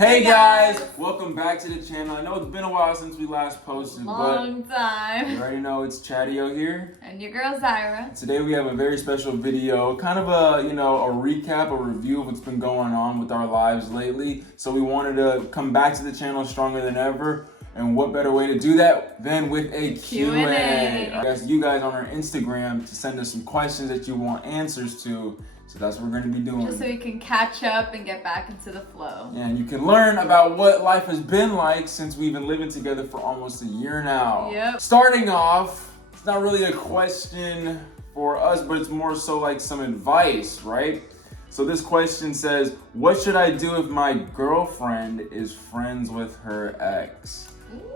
Hey guys, welcome back to the channel. I know it's been a while since we last posted, Long but time. you already know it's Chadio here. And your girl Zaira. Today we have a very special video, kind of a recap, a review of what's been going on with our lives lately. So we wanted to come back to the channel stronger than ever. And what better way to do that than with a Q&A. I asked you guys on our Instagram to send us some questions that you want answers to. So that's what we're going to be doing. Just so we can catch up and get back into the flow. And you can learn about what life has been like since we've been living together for almost a year now. Yep. Starting off, it's not really a question for us, but it's more so like some advice, right? So this question says, what should I do if my girlfriend is friends with her ex?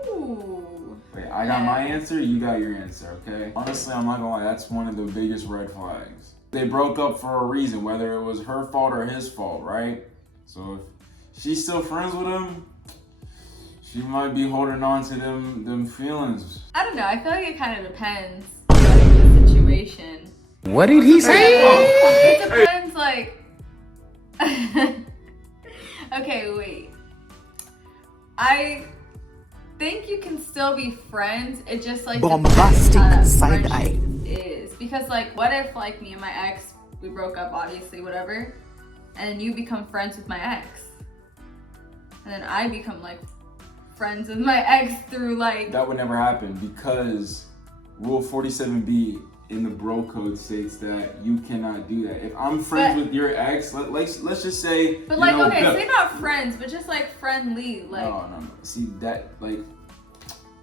Ooh. Wait, I got my answer, you got your answer, okay? Honestly, I'm not gonna lie, that's one of the biggest red flags. They broke up for a reason, whether it was her fault or his fault, right? So if she's still friends with him, she might be holding on to them feelings. I don't know, I feel like it kind of depends on the situation. What did he say? It depends, like... Okay, wait. I think you can still be friends. It just like bombastic side eye is because like what if like me and my ex, we broke up obviously, whatever, and then you become friends with my ex, and then I become like friends with my ex through like... That would never happen because Rule 47B in the bro code states that you cannot do that. If I'm friends with your ex, let's just say... But like, okay, say not friends, but just like friendly, like... No. See, that, like,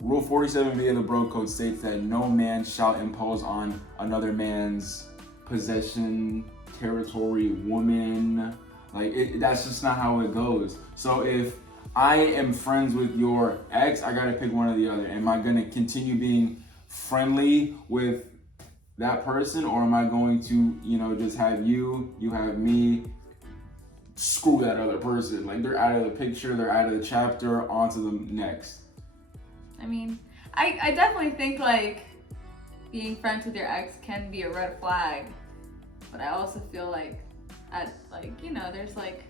Rule 47B of the bro code states that no man shall impose on another man's possession, territory, woman. Like, that's just not how it goes. So if I am friends with your ex, I gotta pick one or the other. Am I gonna continue being friendly with that person, or am I going to, just have you have me, screw that other person? Like, they're out of the picture, they're out of the chapter, on to the next. I mean, I definitely think like being friends with your ex can be a red flag, but I also feel like there's like,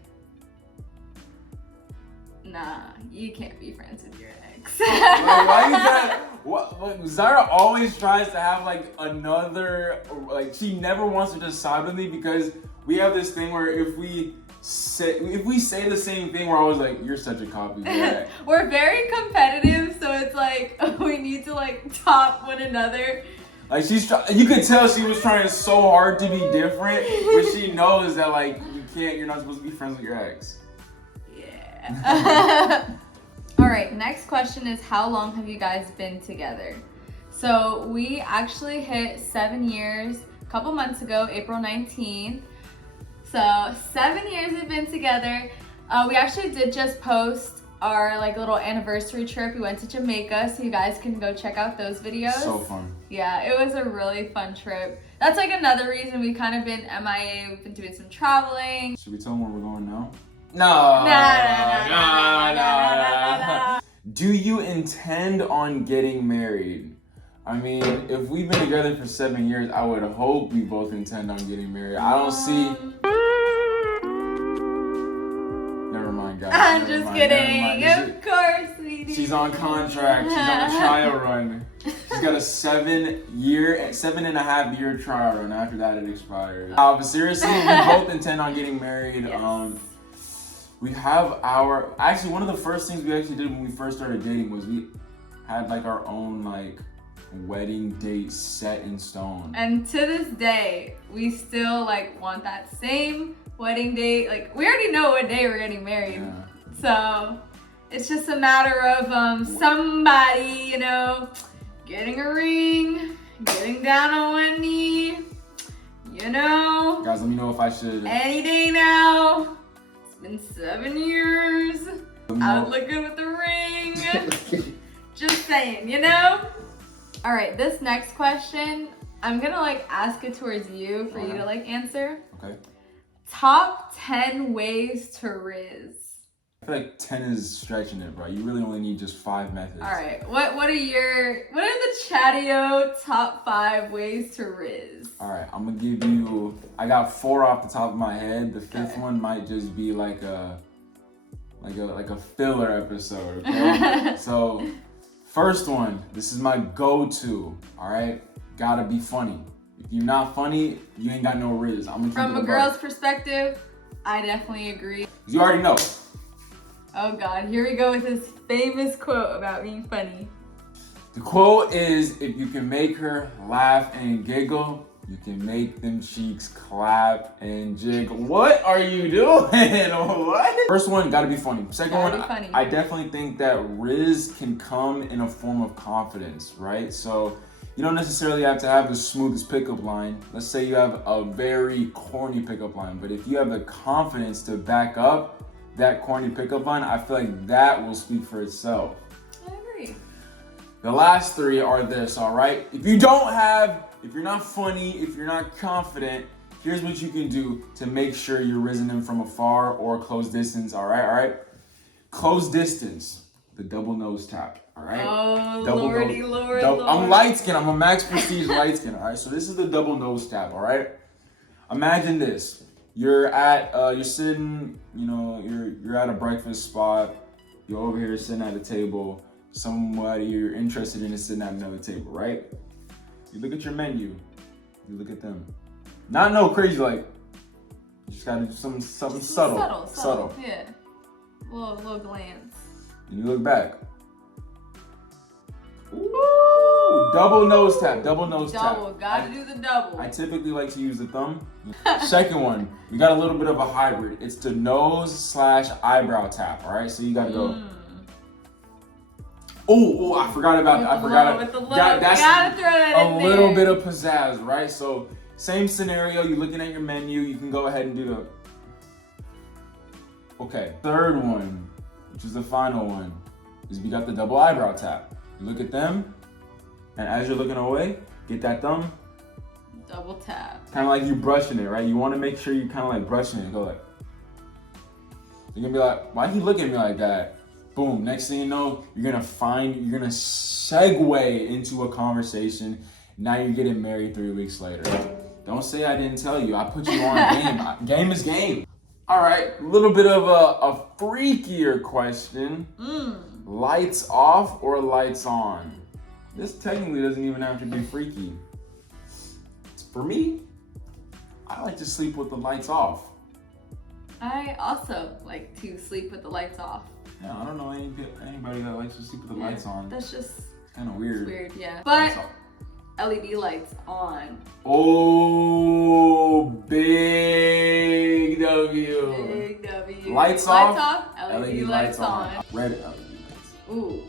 nah, you can't be friends with your ex. Why is that? What Zaira always tries to have like another, like she never wants to just side with me because we have this thing where if we say the same thing, we're always like, you're such a copy. We're very competitive, so it's like we need to like top one another. Like you could tell she was trying so hard to be different, but she knows that like you're not supposed to be friends with your ex. Yeah. All right, next question is, how long have you guys been together? So we actually hit 7 years a couple months ago, April 19th. So 7 years we've been together. We actually did just post our like little anniversary trip. We went to Jamaica, so you guys can go check out those videos. So fun. Yeah, it was a really fun trip. That's like another reason we've kind of been MIA. We've been doing some traveling. Should we tell them where we're going now? No. No. Do you intend on getting married? I mean, if we've been together for 7 years, I would hope we both intend on getting married. I don't see... Never mind, guys. I'm just kidding. Of course we do. She's on contract. She's on a trial run. She's got a 7.5 year trial run. After that, it expires. But seriously, we both intend on getting married. Yes. We have actually, one of the first things we actually did when we first started dating was we had like our own like wedding date set in stone. And to this day, we still like want that same wedding date. Like, we already know what day we're getting married. Yeah. So it's just a matter of somebody, getting a ring, getting down on one knee, Guys, let me know if I should. Any day now. It's been 7 years. I would look good with the ring. Just saying, All right, this next question, I'm gonna like ask it towards you for you to like answer. Okay. Top 10 ways to Riz. I feel like 10 is stretching it, bro. You really only need just 5 methods. All right, what are the Chadio top 5 ways to Riz? All right, I'm gonna give you, I got 4 off the top of my head. The 5th one might just be like a like a filler episode, okay? So, first one, this is my go-to, all right? Gotta be funny. If you're not funny, you ain't got no riz. I'm gonna From a girl's perspective, I definitely agree. You already know. Oh God, here we go with his famous quote about being funny. The quote is, if you can make her laugh and giggle, you can make them cheeks clap and jiggle. What are you doing? What? First one, gotta be funny. Second Gotta one, be funny. I definitely think that riz can come in a form of confidence, right? So you don't necessarily have to have the smoothest pickup line. Let's say you have a very corny pickup line, but if you have the confidence to back up that corny pickup line, I feel like that will speak for itself. I agree. The last three are this, all right? If you're not funny, if you're not confident, here's what you can do to make sure you're rizzing them from afar or close distance, all right? Close distance, the double nose tap, all right? Oh, Double lordy, nose, lord. I'm light skin, I'm a max prestige light skin, all right? So this is the double nose tap, all right? Imagine this. You're sitting, you're at a breakfast spot. You're over here sitting at a table. Somebody you're interested in is sitting at another table, right? You look at your menu. You look at them. Not no crazy, like, you just gotta do something subtle. Yeah. Little glance. And you look back. Ooh, double nose tap. Gotta do the double. I typically like to use the thumb. Second one, we got a little bit of a hybrid. It's the nose/eyebrow tap, all right? So you gotta go. Oh, I forgot about that. With the look. That's gotta throw that in a there. little bit of pizzazz, right? So same scenario, you're looking at your menu, you can go ahead and do the... Okay, third one, which is the final one, is we got the double eyebrow tap. You look at them, and as you're looking away, get that thumb. Double tap. Kind of like you brushing it, right? You want to make sure you kind of like brushing it. Go like... You're gonna be like, why he looking at me like that? Boom, next thing you know, you're gonna segue into a conversation. Now you're getting married 3 weeks later. Don't say I didn't tell you. I put you on game. Game is game. All right, a little bit of a freakier question. Lights off or lights on? This technically doesn't even have to be freaky. For me, I like to sleep with the lights off. I also like to sleep with the lights off. Yeah, I don't know anybody that likes to sleep with the lights on. That's just kind of weird. It's weird, yeah. But LED lights on. Oh, big W. Big W. Lights off, LED lights on. Red LED lights. Ooh,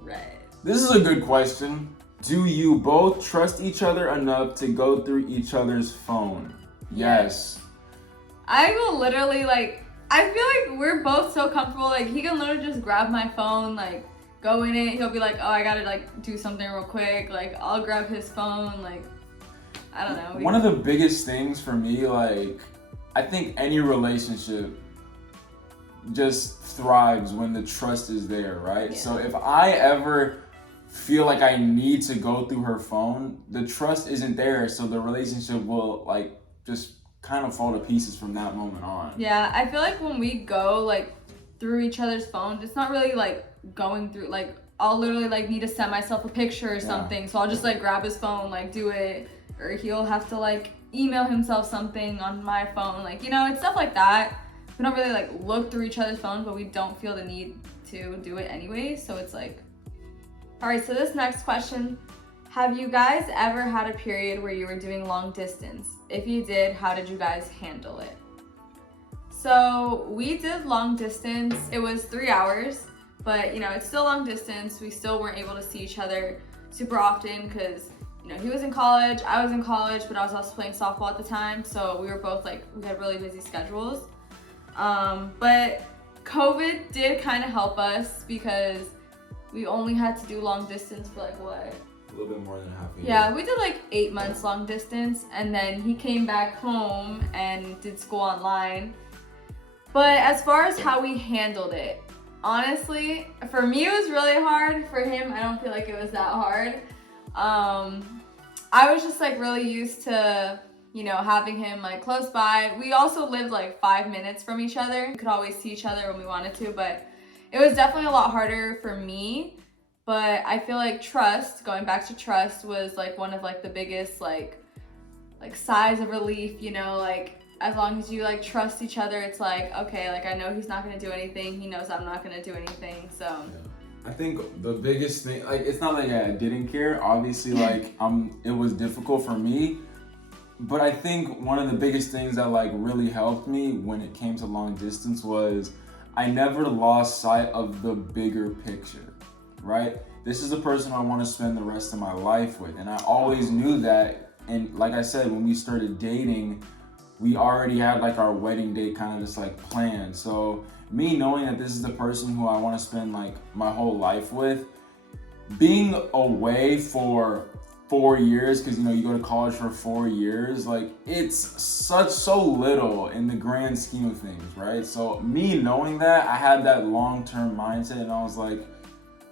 red. This is a good question. Do you both trust each other enough to go through each other's phone? Yes. I will literally I feel like we're both so comfortable. Like he can literally just grab my phone, like go in it. He'll be like, oh, I gotta like do something real quick. Like I'll grab his phone. Like I don't know. One of the biggest things for me, like I think any relationship just thrives when the trust is there, right? Yeah. So if I ever feel like I need to go through her phone, the trust isn't there. So the relationship will like just kind of fall to pieces from that moment on. Yeah, I feel like when we go like through each other's phones, it's not really like going through, like I'll literally like need to send myself a picture or something. So I'll just like grab his phone, like do it, or he'll have to like email himself something on my phone. Like, it's stuff like that. We don't really like look through each other's phones, but we don't feel the need to do it anyway. So it's like, all right, so this next question, have you guys ever had a period where you were doing long distance? If you did, how did you guys handle it? So we did long distance. It was 3 hours, but it's still long distance. We still weren't able to see each other super often because he was in college, I was in college, but I was also playing softball at the time. So we were both we had really busy schedules. But COVID did kind of help us because we only had to do long distance for what? A little bit more than half a year. Yeah, we did 8 months long distance, and then he came back home and did school online. But as far as how we handled it, honestly, for me it was really hard. For him, I don't feel like it was that hard. I was just really used to you know, having him like close by. We also lived like 5 minutes from each other. We could always see each other when we wanted to, but it was definitely a lot harder for me. But I feel like trust, going back to trust, was like one of like the biggest like sighs of relief, you know, like as long as you like trust each other, it's like, okay, like I know he's not gonna do anything, he knows I'm not gonna do anything, so. Yeah. I think the biggest thing, like it's not like I didn't care, obviously like it was difficult for me, but I think one of the biggest things that like really helped me when it came to long distance was I never lost sight of the bigger picture, right? This is the person I want to spend the rest of my life with, and I always knew that. And like I said, when we started dating, we already had like our wedding date kind of just like planned. So me knowing that this is the person who I want to spend like my whole life with, being away for 4 years, because you know you go to college for 4 years, like it's so little in the grand scheme of things, right? So me knowing that, I had that long-term mindset, and I was like,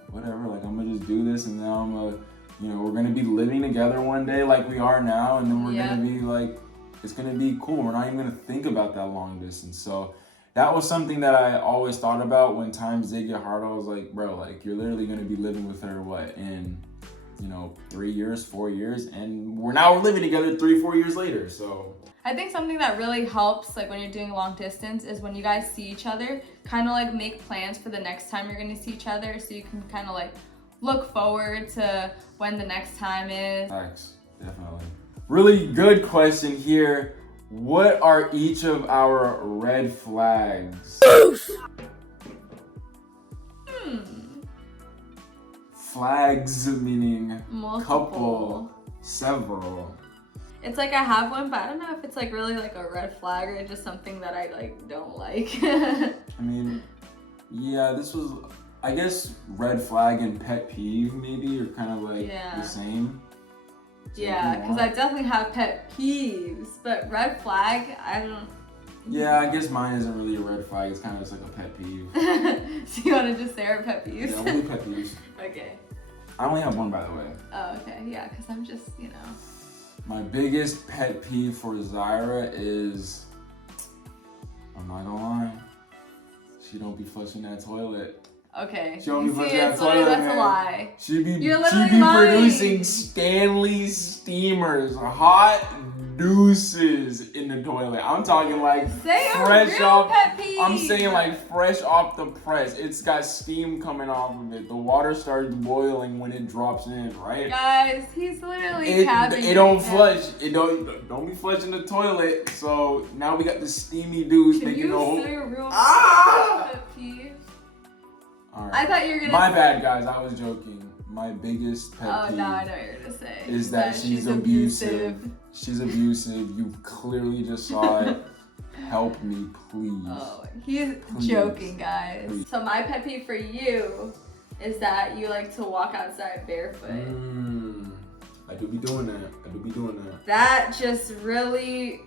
whatever, like I'm gonna just do this, and now I'm gonna, you know, we're gonna be living together one day like we are now, and then we're gonna be like, it's gonna be cool. We're not even gonna think about that long distance. So that was something that I always thought about when times did get hard. I was like, bro, like you're literally gonna be living with her in, you know, 3 years, 4 years, and we're living together 3-4 years later. So I think something that really helps, like when you're doing long distance, is when you guys see each other, kind of like make plans for the next time you're gonna see each other, so you can kind of like look forward to when the next time is. Thanks, definitely. Really good question here. What are each of our red flags? Flags meaning Multiple. couple, several. It's like I have one, but I don't know if it's like really like a red flag or just something that I like don't like. I mean, yeah, this was, I guess red flag and pet peeve maybe are kind of like the same. So yeah, because I definitely have pet peeves, but red flag, I don't. Yeah, I guess mine isn't really a red flag. It's kind of just like a pet peeve. So you want to just say our pet peeves? Yeah, we'll do pet peeves. Okay. I only have one, by the way. Oh, okay. Yeah, because I'm just, you know. My biggest pet peeve for Zaira is, I'm not gonna lie, she don't be flushing that toilet. Okay. She don't be flushing it's that toilet, that's man. a lie. She be lying. producing Stanley steamers, hot deuces in the toilet. I'm talking like fresh off. Pet peeve. I'm saying like fresh off the press. It's got steam coming off of it. The water starts boiling when it drops in, right? Guys, he's literally capping. It don't flush. It don't be flushing the toilet. So now we got the steamy deuce making the whole. Pet peeve? All right. I thought you were gonna. My bad, guys. I was joking. My biggest pet peeve. Oh, now I know what you're gonna say. Is that she's abusive. She's abusive. You clearly just saw it. Help me, please. Oh, he's joking, guys. Please. So my pet peeve for you is that you like to walk outside barefoot. I do be doing that. That just really,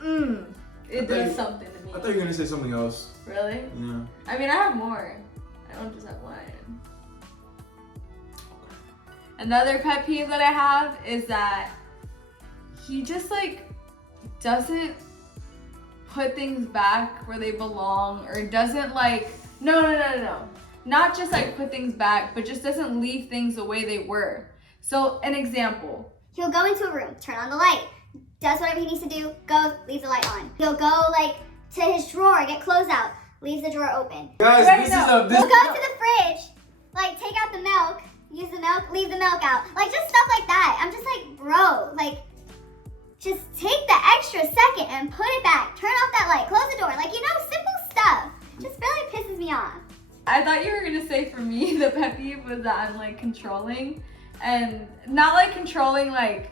it does something to me. I thought you were gonna say something else. Really? Yeah. I mean, I have more. I don't just have one. Another pet peeve that I have is that he just like doesn't put things back where they belong, or doesn't like, no. Not just like put things back, but just doesn't leave things the way they were. So an example. He'll go into a room, turn on the light, does whatever he needs to do, goes, leaves the light on. He'll go like to his drawer, get clothes out, leaves the drawer open. Guys, He'll go to the fridge, like take out the milk, use the milk, leave the milk out. Like just stuff like that. I'm just like, bro, like just take the extra second and put it back. Turn off that light, close the door. Like, you know, simple stuff. Just really pisses me off. I thought you were gonna say for me, the pet peeve was that I'm like controlling, and not like controlling like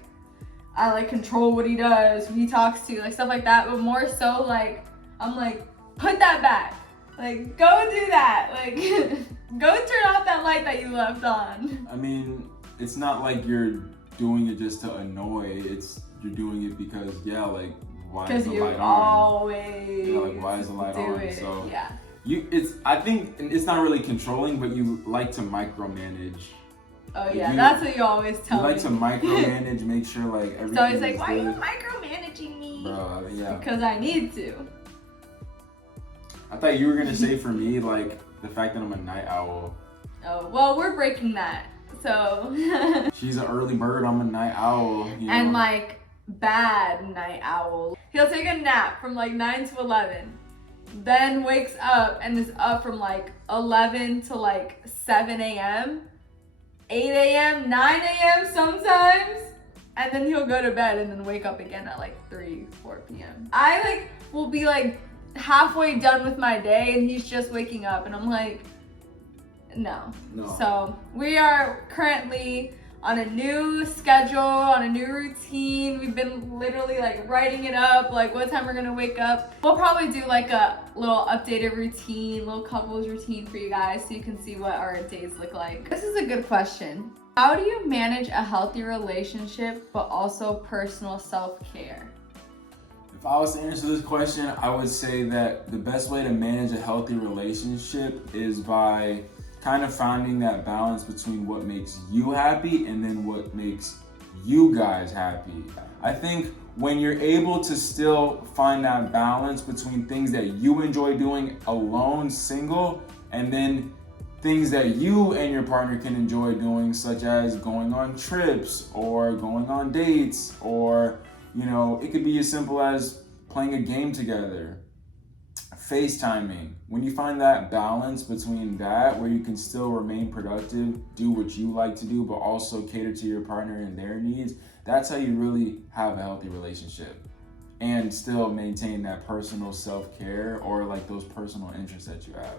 I like control what he does, who he talks to, like stuff like that, but more so like I'm like, put that back. Like, go do that. Like, go turn off that light that you left on. I mean, it's not like you're doing it just to annoy. You're doing it because, like, why is the light on? Yeah, like, why is the light on? It. So yeah. I think it's not really controlling, but you like to micromanage Oh yeah, that's what you always tell you me. like to micromanage, make sure like everything. So he's like, is why are you good. micromanaging me? Bro, yeah. Because I need to. I thought you were gonna say for me like the fact that I'm a night owl. Oh well, we're breaking that. So. She's an early bird. I'm a night owl. You know? And like bad night owl. He'll take a nap from like 9 to 11, then wakes up and is up from like 11 to like 7 a.m., 8 a.m., 9 a.m. sometimes, and then he'll go to bed and then wake up again at like 3, 4 p.m. I like will be like halfway done with my day and he's just waking up and I'm like, no. So we are currently on a new schedule, on a new routine. We've been literally like writing it up, like what time we're gonna wake up. We'll probably do like a little updated routine, little couples routine for you guys so you can see what our days look like. This is a good question. How do you manage a healthy relationship but also personal self-care? If I was to answer this question, I would say that the best way to manage a healthy relationship is by kind of finding that balance between what makes you happy and then what makes you guys happy. I think when you're able to still find that balance between things that you enjoy doing alone, single, and then things that you and your partner can enjoy doing, such as going on trips or going on dates, or it could be as simple as playing a game together, FaceTiming. When you find that balance between that, where you can still remain productive, do what you like to do, but also cater to your partner and their needs, that's how you really have a healthy relationship and still maintain that personal self-care or like those personal interests that you have.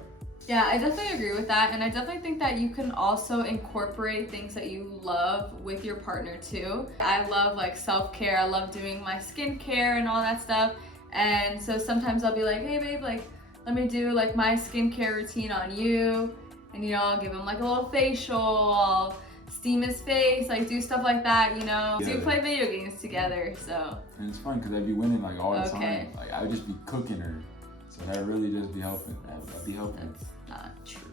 Yeah, I definitely agree with that. And I definitely think that you can also incorporate things that you love with your partner too. I love like self-care. I love doing my skincare and all that stuff. And so sometimes I'll be like, hey babe, like let me do like my skincare routine on you. And I'll give him like a little facial, I'll steam his face, like do stuff like that, Yeah. Do play video games together, so. And it's fun because I'd be winning like all the time. Like I would just be cooking her. So that really just be helping. That'd be helping. That's not true.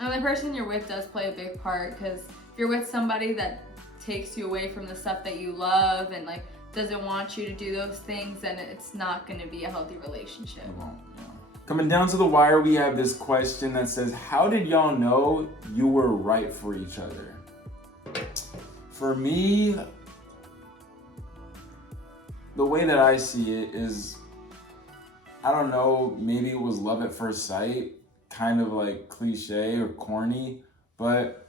And the person you're with does play a big part, because if you're with somebody that takes you away from the stuff that you love and like doesn't want you to do those things, then it's not going to be a healthy relationship. It won't, yeah. Coming down to the wire, we have this question that says, how did y'all know you were right for each other? For me, the way that I see it is, I don't know, maybe it was love at first sight, kind of like cliche or corny, but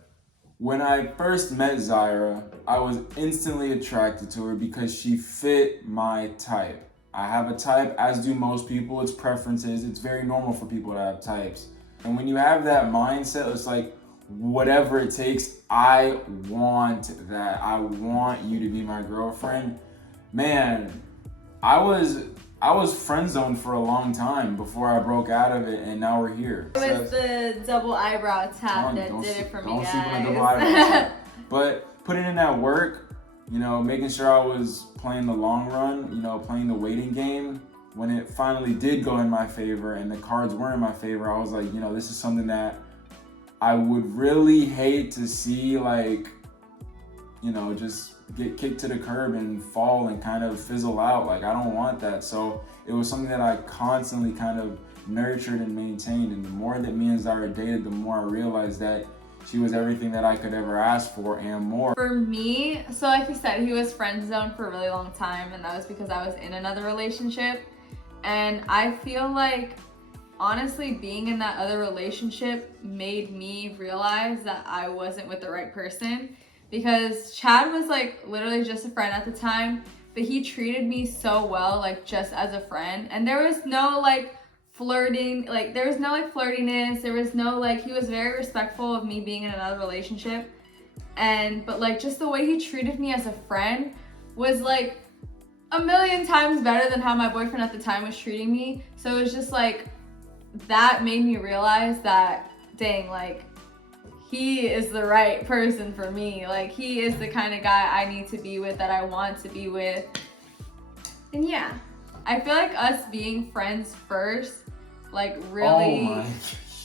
when I first met Zaira, I was instantly attracted to her because she fit my type. I have a type, as do most people. It's preferences. It's very normal for people to have types. And when you have that mindset, it's like, whatever it takes, I want that. I want you to be my girlfriend. Man, I was friend zoned for a long time before I broke out of it, and now we're here. It was the double eyebrow tap that did it for me, guys. Don't sleep on the double eyebrow tap. But putting in that work, making sure I was playing the long run, playing the waiting game. When it finally did go in my favor and the cards were in my favor, I was like, this is something that I would really hate to see, like, just get kicked to the curb and fall and kind of fizzle out. Like, I don't want that. So it was something that I constantly kind of nurtured and maintained. And the more that me and Zaira dated, the more I realized that she was everything that I could ever ask for and more. For me, so like you said, he was friend zoned for a really long time, and that was because I was in another relationship. And I feel like, honestly, being in that other relationship made me realize that I wasn't with the right person, because Chad was like literally just a friend at the time, but he treated me so well, like just as a friend. And there was no like flirting, like there was no like flirtiness, there was no like, he was very respectful of me being in another relationship. But like just the way he treated me as a friend was like a million times better than how my boyfriend at the time was treating me. So it was just like, that made me realize that, dang, like he is the right person for me. Like he is the kind of guy I need to be with, that I want to be with. And yeah, I feel like us being friends first, like really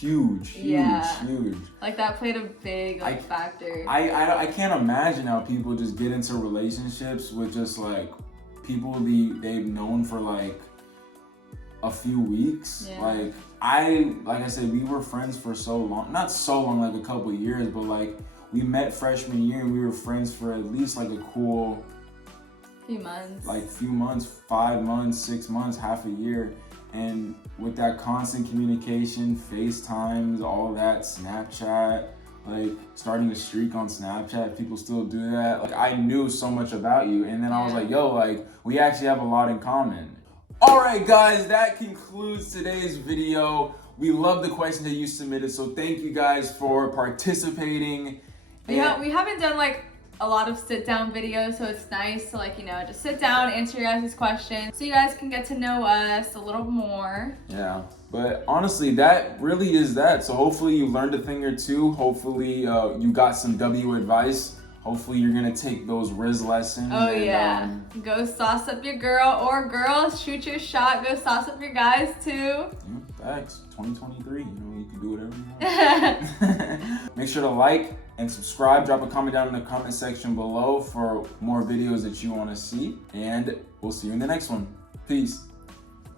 huge. Yeah. Huge. Like that played a big factor. I can't imagine how people just get into relationships with just like people they've known for like a few weeks. Yeah. Like I said, we were friends for so long, not so long, like a couple years, but like we met freshman year and we were friends for at least like a cool few months. Like few months, 5 months, 6 months, half a year. And with that constant communication, FaceTimes, all that, Snapchat, like starting a streak on Snapchat, people still do that. Like I knew so much about you, and then I was like, yo, like we actually have a lot in common. All right, guys, that concludes today's video. We love the questions that you submitted, so thank you guys for participating. We haven't done like a lot of sit down videos, so it's nice to like, you know, just sit down, answer your guys' questions so you guys can get to know us a little more. Yeah, but honestly, that really is that. So hopefully you learned a thing or two. Hopefully you got some W advice. Hopefully you're gonna take those Riz lessons. Oh yeah, go sauce up your girl, or girls, shoot your shot, go sauce up your guys too. Yeah, thanks. 2023, you know, you can do whatever you want. Make sure to like and subscribe. Drop a comment down in the comment section below for more videos that you want to see, and we'll see you in the next one. Peace.